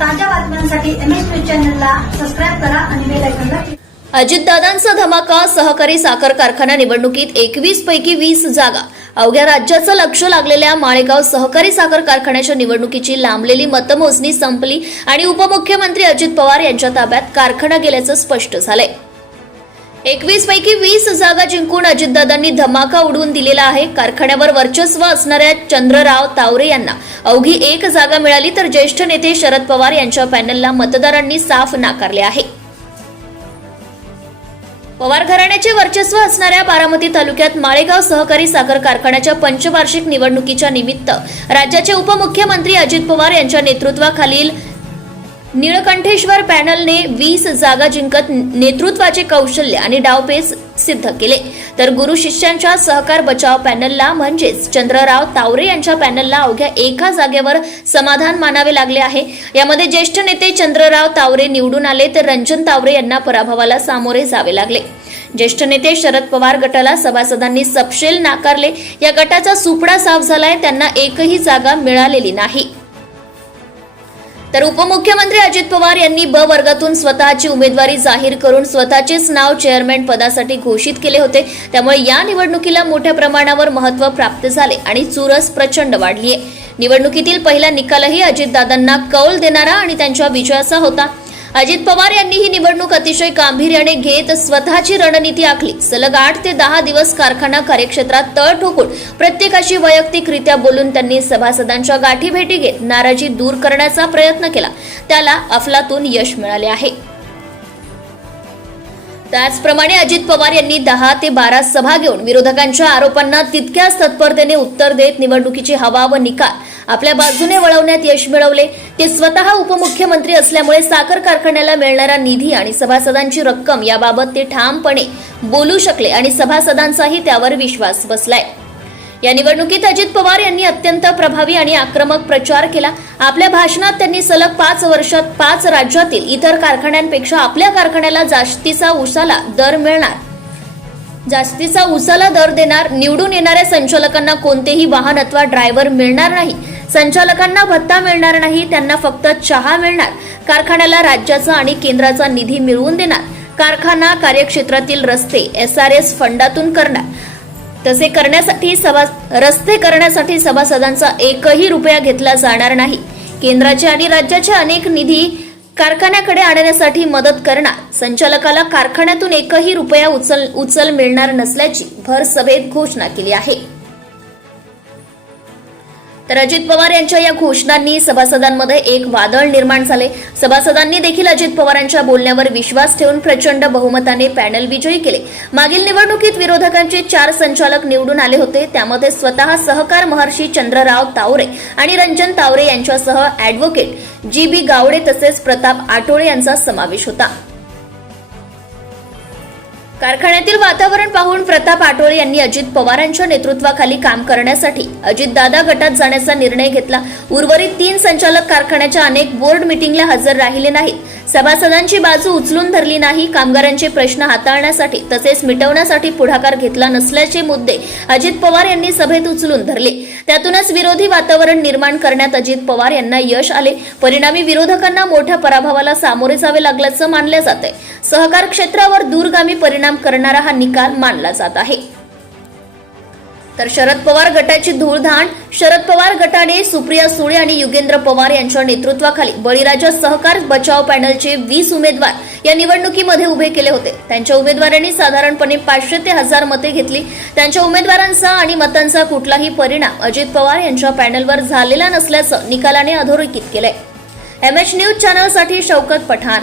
ताज्या बातम्यांसाठी M S news चॅनलला सबस्क्राईब करा आणि बेल आयकॉनला अजितदादांचा धमाका सहकारी साखर कारखाना निवडणुकीत एकवीस पैकी वीस जागा. अवघ्या राज्याचं लक्ष लागलेल्या माळेगाव सहकारी साखर कारखान्याच्या निवडणुकीची लांबलेली मतमोजणी संपली आणि उपमुख्यमंत्री अजित पवार यांच्या ताब्यात कारखाना गेल्याचं स्पष्ट झालंय. एकवीस पैकी वीस जागा जिंकून अजितदादांनी धमाका उडवून दिलेला आहे. कारखान्यावर वर्चस्व असणाऱ्या चंद्रराव तावरे यांना अवघी एक जागा मिळाली तर ज्येष्ठ नेते शरद पवार यांच्या पॅनलला मतदारांनी साफ नाकारले आहे. पवार घराण्याचे वर्चस्व असणाऱ्या बारामती तालुक्यात माळेगाव सहकारी साखर कारखान्याच्या पंचवार्षिक निवडणुकीच्या निमित्त राज्याचे उपमुख्यमंत्री अजित पवार यांच्या नेतृत्वाखालील निळकंठेश्वर पॅनलने वीस जागा जिंकत नेतृत्वाचे कौशल्य आणि डावपेच सिद्ध केले. तर गुरु शिष्यांच्या सहकार बचाव पॅनलला म्हणजेच चंद्रराव तावरे यांच्या पॅनलला अवघ्या एका जागेवर समाधान मानावे लागले आहे. यामध्ये ज्येष्ठ नेते चंद्रराव तावरे निवडून आले तर रंजन तावरे यांना पराभवाला सामोरे जावे लागले. ज्येष्ठ नेते शरद पवार गटाला सभासदांनी सपशेल नाकारले. या गटाचा सुपडा साफ झालाय त्यांना एकही जागा मिळालेली नाही. तर उपमुख्यमंत्री अजित पवार यांनी ब वर्गातून स्वतःची उमेदवारी जाहीर करून स्वतःचेच नाव चेअरमॅन पदासाठी घोषित केले होते. त्यामुळे या निवडणुकीला मोठ्या प्रमाणावर महत्त्व प्राप्त झाले आणि चुरस प्रचंड वाढली आहे निवडणुकीतील पहिला निकालही अजितदादांना कौल देणारा आणि त्यांच्या विजयाचा होता. अजित पवार यांनी ही निवडणूक अतिशय गांभीर्याने घेत स्वतःची रणनीती आखली. सलग आठ ते दहा दिवस कारखाना कार्यक्षेत्रात तळ ठोकून प्रत्येकाशी वैयक्तिकरित्या बोलून त्यांनी सभासदांच्या गाठी भेटी घेत नाराजी दूर करण्याचा प्रयत्न केला. त्याला अफलातून यश मिळाले आहे. त्याचप्रमाणे अजित पवार यांनी दहा ते बारा सभा घेऊन विरोधकांच्या आरोपांना तितक्याच तत्परतेने उत्तर देत निवडणुकीची हवा व निकाल आपल्या बाजूने वळवण्यात यश मिळवले. ते स्वतः उपमुख्यमंत्री असल्यामुळे साखर कारखान्याला मिळणारा निधी आणि सभासदांची रक्कम याबाबत ते ठामपणे बोलू शकले आणि सभासदांचाही त्यावर विश्वास बसलाय. या निवडणुकीत अजित पवार यांनी अत्यंत प्रभावी आणि आक्रमक प्रचार केला. आपल्या भाषणात त्यांनी सलग पाच वर्षात पाच राज्यातील इतर कारखान्यांपेक्षा आपल्या कारखान्याला जास्तीचा उसाला दर मिळणार. जास्तीचा उसाला दर देणार निवडून येणाऱ्या संचालकांना कोणतेही वाहन अथवा ड्रायव्हर मिळणार नाही. संचालकांना भत्ता मिळणार नाही त्यांना फक्त चहा मिळणार. कारखान्याला राज्याचा आणि केंद्राचा निधी मिळवून देणार. कारखाना कार्यक्षेत्रातील रस्ते एस आर एस फंडातून करणार. तसे करण्यासाठी सभा रस्ते करण्यासाठी सभासदांचा एकही रुपया घेतला जाणार नाही. केंद्राचे आणि राज्याचे अनेक निधी कारखान्याकडे आणण्यासाठी मदत करणार. संचालकाला कारखान्यातून एकही रुपया उचल उचल मिळणार नसल्याची भर सभेत घोषणा केली आहे. तर अजित पवार यांच्या या घोषणांनी सभासदांमध्ये एक वादळ निर्माण झाले. सभासदांनी देखील अजित पवारांच्या बोलण्यावर विश्वास ठेवून प्रचंड बहुमताने पॅनल विजयी केले. मागील निवडणुकीत विरोधकांचे चार संचालक निवडून आले होते. त्यामध्ये स्वतः सहकार महर्षी चंद्रराव तावरे आणि रंजन तावरे यांच्यासह अॅडव्होकेट जी बी गावडे तसेच प्रताप आठोळे यांचा समावेश होता. कारखान्यातील वातावरण पाहून प्रताप आठवळे यांनी अजित पवारांच्या नेतृत्वाखाली काम करण्यासाठी. अजितदादा गटात जाण्याचा निर्णय घेतला. उर्वरित तीन संचालक कारखान्याच्या अनेक बोर्ड मिटिंगला हजर राहिले नाहीत. सभासदांची बाजू उचलून धरली नाही. कामगारांचे प्रश्न हाताळण्यासाठी तसेच मिटवण्यासाठी पुढाकार घेतला नसल्याचे मुद्दे अजित पवार यांनी सभेत उचलून धरले. त्यातूनच विरोधी वातावरण निर्माण करण्यात अजित पवार यांना यश आले. परिणामी विरोधकांना मोठ्या पराभवाला सामोरे जावे लागल्याचं मानलं जात आहे सहकार क्षेत्रावर दूरगामी परिणाम करणारा हा निकाल मानला जात आहे. तर शरद पवार गटाची धूळधाण शरद पवार गटाने सुप्रिया सुळे आणि युगेंद्र पवार यांच्या नेतृत्वाखाली बळीराजा सहकार बचाव पॅनलचे वीस उमेदवार या निवडणुकीमध्ये उभे केले होते. त्यांच्या उमेदवारांनी साधारणपणे पाचशे ते हजार मते घेतली. त्यांच्या उमेदवारांचा आणि मतांचा कुठलाही परिणाम अजित पवार यांच्या पॅनलवर झालेला नसल्याचं निकालाने अधोरेखित केलंय. M H news चॅनलसाठी Shaukat Pathan.